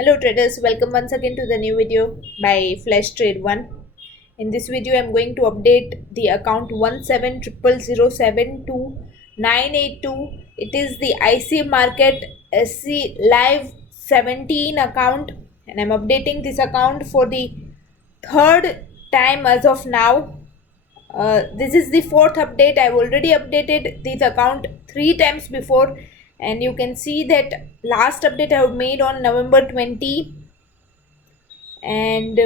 Hello traders, welcome once again to the new video by Flash Trade 1. In this video, I'm going to update the account 1700072982. It is the IC Market SC Live 17 account, and I'm updating this account for the third time as of now. This is the fourth update. I've already updated this account three times before, and you can see that last update I've made on November 20, and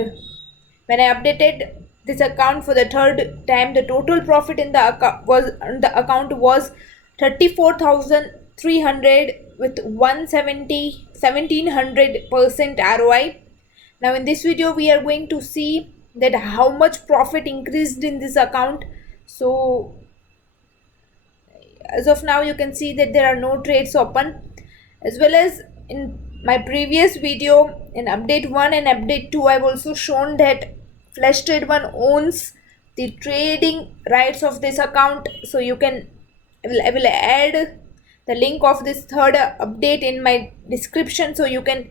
when I updated this account for the third time, the total profit in the account was 34,300 with 1700% ROI. Now in this video we are going to see that how much profit increased in this account. So as of now you can see that there are no trades open, as well as in my previous video in update 1 and update 2 I've also shown that Flash Trade 1 owns the trading rights of this account. So you can I will add the link of this third update in my description, so you can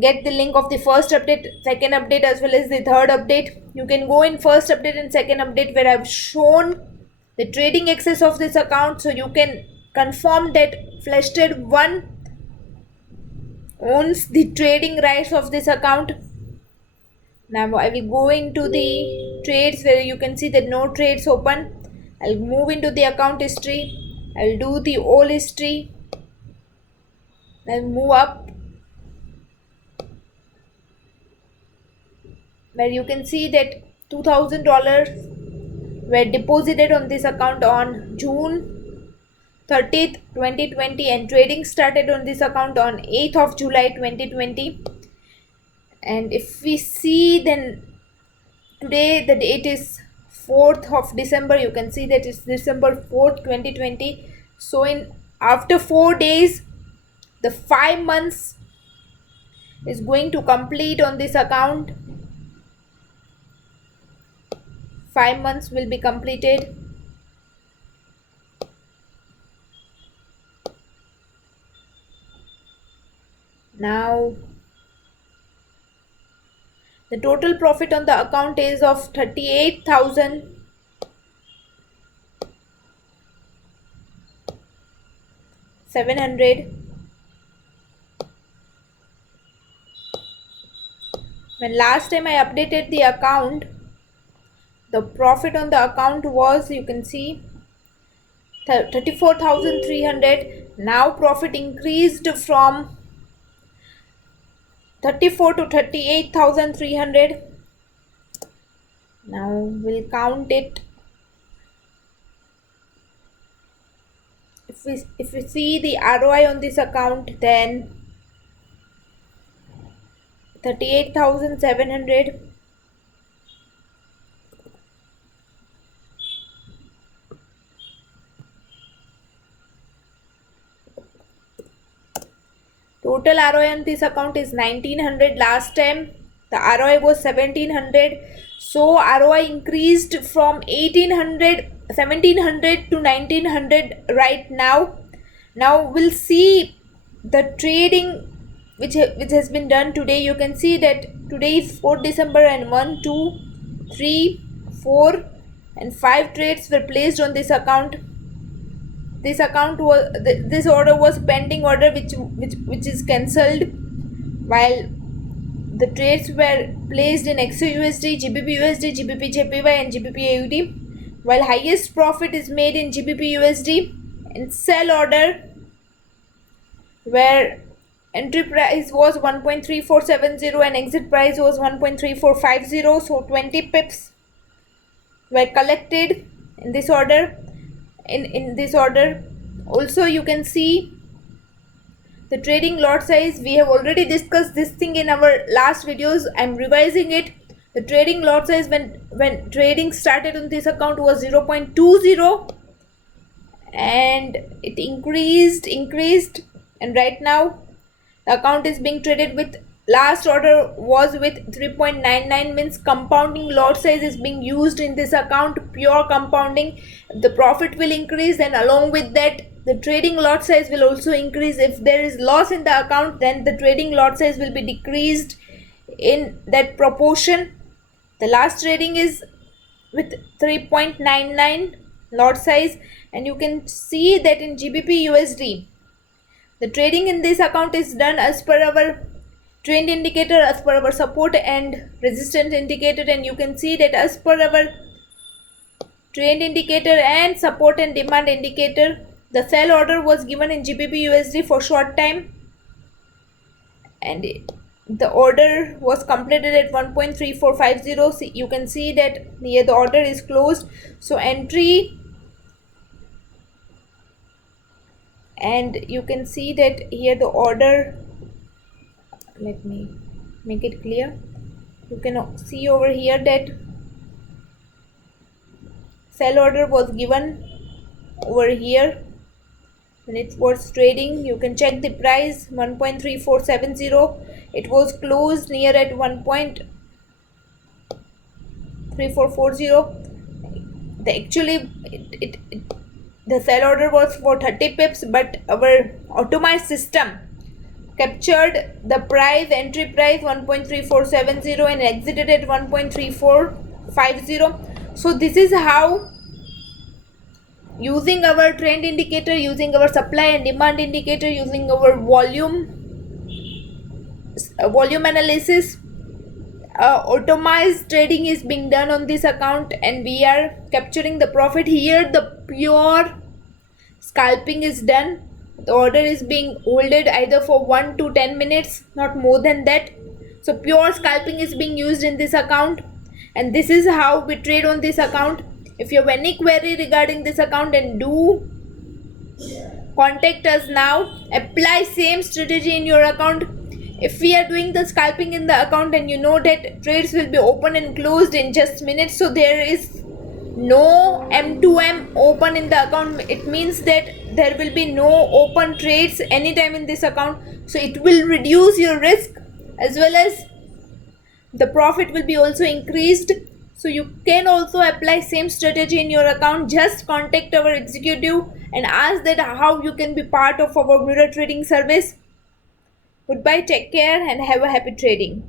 get the link of the first update, second update, as well as the third update. You can go in first update and second update where I've shown the trading access of this account, so you can confirm that Flash Trade 1 owns the trading rights of this account. Now I will go into the trades where you can see that no trades open. I'll move into the account history. I'll do the all history. I'll move up where you can see that $2,000 were deposited on this account on June 30th, 2020, and trading started on this account on 8th of July 2020. And if we see, then today the date is 4th of December. You can see that it's December 4th, 2020. So in after 4 days, the 5 months is going to complete on this account. 5 months will be completed. Now the total profit on the account is of 38,700. When last time I updated the account, the profit on the account was, you can see, 34,300. Now profit increased from 34 to 38,300. Now we'll count it. If we see the ROI on this account, then 38,700. Total ROI on this account is 1900. Last time the ROI was 1700. So ROI increased from 1700 to 1900 right now. Now we'll see the trading which has been done today. You can see that today is 4th December and 1, 2, 3, 4 and 5 trades were placed on this account. This account was this order was pending order which is cancelled, while the trades were placed in XUSD, GBP USD, GBP JPY and GBP AUD, while highest profit is made in GBP USD. And sell order where entry price was 1.3470 and exit price was 1.3450, so 20 pips were collected in this order. In this order, also you can see the trading lot size. We have already discussed this thing in our last videos. I'm revising it. The trading lot size when trading started on this account was 0.20, and it increased, and right now the account is being traded with, last order was with 3.99, means compounding lot size is being used in this account, pure compounding. The profit will increase, and along with that the trading lot size will also increase. If there is loss in the account, then the trading lot size will be decreased in that proportion. The last trading is with 3.99 lot size, and you can see that in GBP USD the trading in this account is done as per our trend indicator, as per our support and resistance indicator, and you can see that as per our trend indicator and support and demand indicator, the sell order was given in GBP USD for short time, and the order was completed at 1.3450. See, you can see that here the order is closed, so entry, and you can see that here the order, let me make it clear. You can see over here that sell order was given over here when it was trading. You can check the price 1.3470. It was closed near at 1.3440. The sell order was for 30 pips, but our automized system captured the price, entry price 1.3470 and exited at 1.3450. So this is how, using our trend indicator, using our supply and demand indicator, using our volume analysis, automized trading is being done on this account, and we are capturing the profit. Here the pure scalping is done. The order is being holded either for 1 to 10 minutes, not more than that. So pure scalping is being used in this account, and this is how we trade on this account. If you have any query regarding this account, then do contact us now. Apply same strategy in your account. If we are doing the scalping in the account, and you know that trades will be open and closed in just minutes, so there is no M2M open in the account. It means that there will be no open trades anytime in this account, so it will reduce your risk, as well as the profit will be also increased. So you can also apply same strategy in your account. Just contact our executive and ask that how you can be part of our mirror trading service. Goodbye, take care, and have a happy trading.